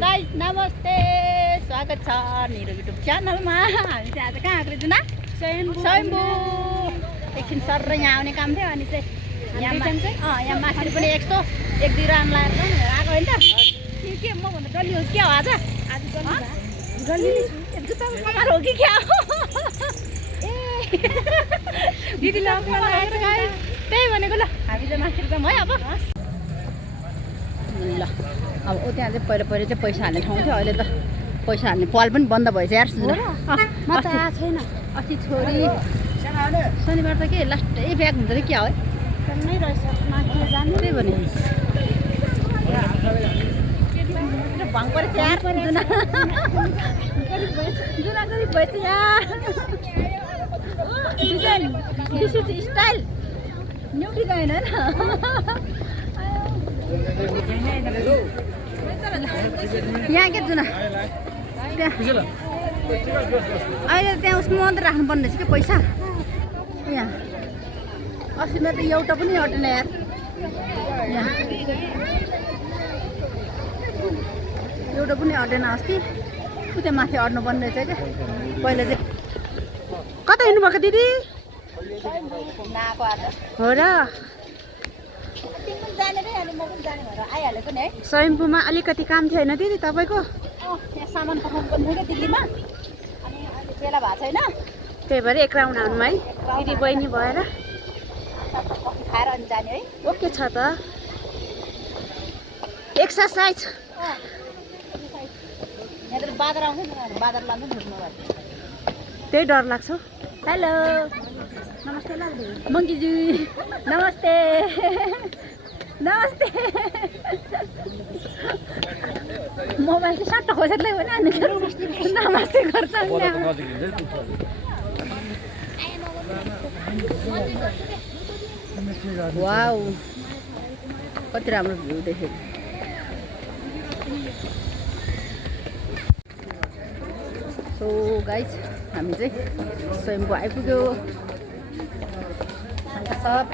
Guys नमस्ते स्वागत छ मेरो युट्युब च्यानलमा। हामी चाहिँ आज कहाँ आएको रहेछौँ न स्वयम्भू एकछिन सर र यहाँ आउने काम थियो अनि चाहिँ यहाँ माथि पनि 101-2 राउन्ड लगाएर आएको होइन त के म भन्दा डल्ली हो क्या हो आज डल्ली कमार हो कि क्या हो ए दिदी लगाएर त्यही भनेको ल हामी चाहिँ माथि जाउँ है अब ल अब त्यहाँ चाहिँ पहिला चाहिँ पैसा हाल्ने ठाउँ थियो अहिले त पैसा हाल्ने पाल पनि बन्द भएछ यार छैन अस्ति छोरी शनिबार त के लास्टै ब्याग हुन्छ कि क्या हो त्यही भने भङ परेछ यार जुना गरिब भएछ यार डिजाइन स्टाइल न्यू डिजाइन होइन यहाँ के जुना अहिले त्यहाँ उसको मात्रै राख्नुपर्ने रहेछ क्या पैसा यहाँ अस्तिमा त एउटा पनि अटेन यार यहाँ एउटा पनि अटेन अस्ति उता माथि अट्नुपर्ने रहेछ क्या पहिला चाहिँ कता हिँड्नुभएको दिदी हो र स्वयम्भूमा अलिकति काम थियो होइन दिदी तपाईँको सामान पठाउनु पर्ने थियो दिल्लीमा अनि अहिले बेला भएको छैन त्यही भएर एक राउन्ड हान्नु है दिदी बहिनी भएर खाएर अनि जाने है ओके छ त एक्सर्साइज यहाँ त बादर आउँछ नि बादर लान्छ नि त्यही डर लाग्छ हेलो नमस्ते मङ्कीजी नमस्ते नमस्ते मोबाइल चाहिँ सट्ट खोजेलाई हो नि नमस्ते गर्छ वाउ कति राम्रो भ्यू देखेँ सो गाइज हामी चाहिँ स्वयम्भू आइपुग्यो सब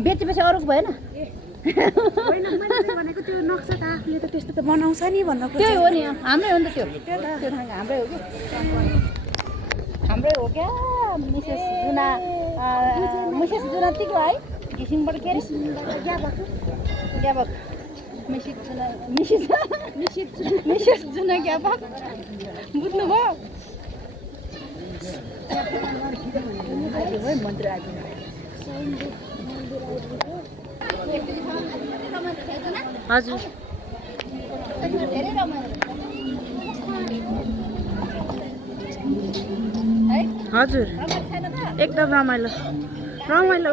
बेचेपछि अरूको भएन भनेको त्यो नक्सा त आफूले त त्यस्तो त बनाउँछ नि भन्नु त्यही हो नि हाम्रै हो नि त त्यो हाम्रै हो कि हाम्रै हो क्या मिसेस जुना तिको है घिसिङबाट के अरे ग्याबक मिसेस जुना ग्याबक बुझ्नुभयो मन्दिर आएको हजुर हजुर एकदम रमाइलो रमाइलो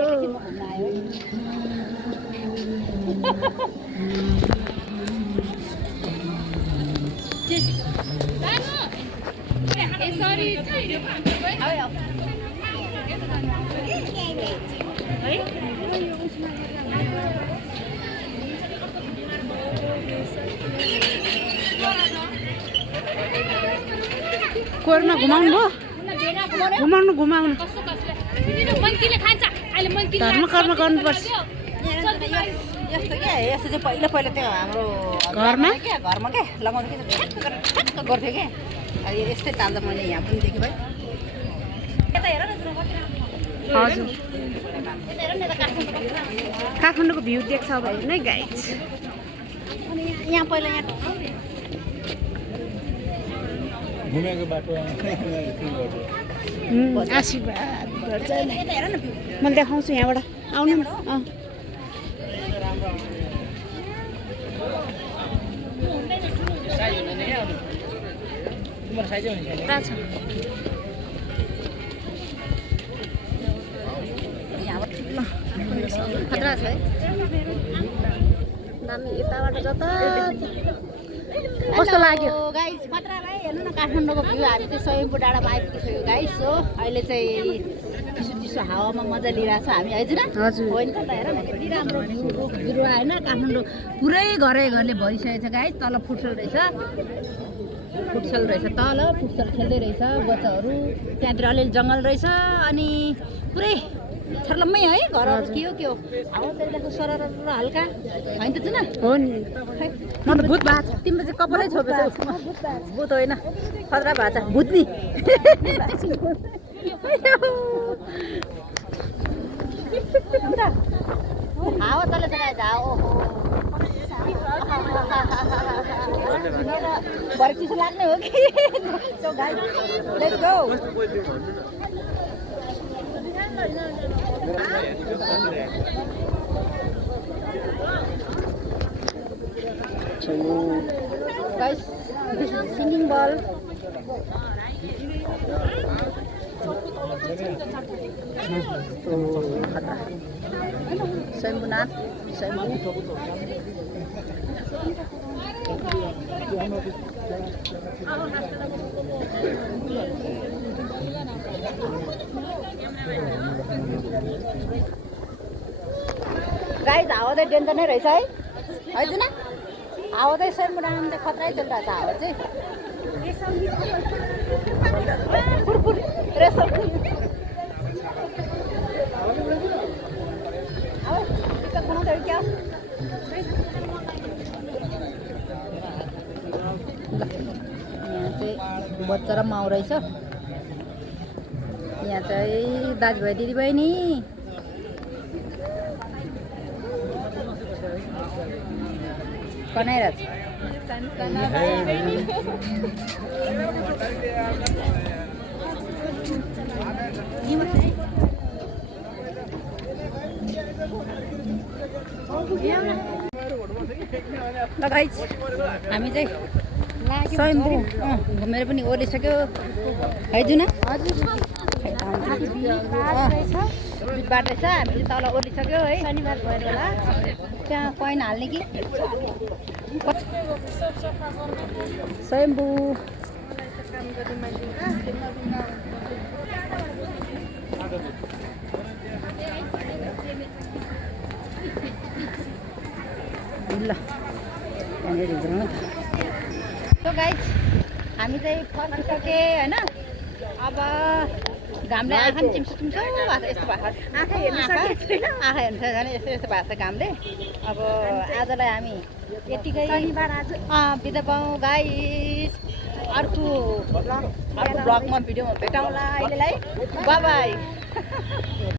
कोरमा घुमाउनु भयो घुमाउनु धर्म कर्म गर्नुपर्छ यस्तो क्या यस्तो चाहिँ पहिला त्यो हाम्रो घरमा क्या लगाउँदाखेरि ठ्याक्क गर्थ्यो क्या अहिले यस्तै तान्दा मैले यहाँ पनि देखेँ भाइ हजुर काठमाडौँको भ्यू देख्छ अब हेर्नु है गाइज अनि यहाँ पहिला यहाँ घुमेको बाटो आशीर्वाद गर्छ मैले देखाउँछु यहाँबाट आउनु न खतरा छ है नामी यताबाट जता कस्तो लाग्यो गाइस खतरा भाइ हेर्नु न काठमाडौँको भ्यू हामी चाहिँ स्वयम्भू डाँडामा आइपुगिसक्यो गाइस हो अहिले चाहिँ चिसो चिसो हावामा मजा लिइरहेको छ हामी होइन हजुर। होइन त हेर न कति राम्रो रुख बिरुवा होइन काठमाडौँ पुरै घरै घरले भरिसकेको छ गाइस तल फुटसल रहेछ तल फुटसल खेल्दै रहेछ बच्चाहरू त्यहाँतिर अलिअलि जङ्गल रहेछ अनि पुरै छर्लम्मै है घरहरू के हो हावा चलिरहेको सरर हल्का होइन त जुन हो नि म त भूत भएको छ तिम्रो चाहिँ कपालै छोपेछ भूत होइन खतरा भएको छ भूतनी हावा चलेछ गाइस ओहो भरे चिसो लाग्ने हो कि so guys let's go guys, this is singing ball. Sembunat, guys हावा चाहिँ डेन्जर नै रहेछ है होइन हावा चाहिँ सैमुडान चाहिँ खतरै चलिरहेछ हावा चाहिँ यहाँ चाहिँ बच्चा र माउ रहेछ यहाँ चाहिँ दाजुभाइ दिदीबहिनी बनाइरहेछ हामी चाहिँ स्वयम्भू घुमेर पनि ओर्लिसक्यो है जुन बिटबार रहेछ हामी तल ओर्लिसक्यो है शनिबार भएर होला त्यहाँ कोइन हाल्ने कि स्वयम्भू ल सो गाइस हामी चाहिँ फर्किसके होइन अब घामले आँखा पनि चिम्सो चिम्सो भएको छ यस्तो भएको आँखा हेर्नु आँखा हेर्नु छ झन् यस्तो यस्तो भएको छ घामले अब आजलाई हामी यतिकै शनिबार आज बिदा पाऊँ गाइस अर्को ब्लगमा भिडियोमा भेटौँला अहिलेलाई बाई बाई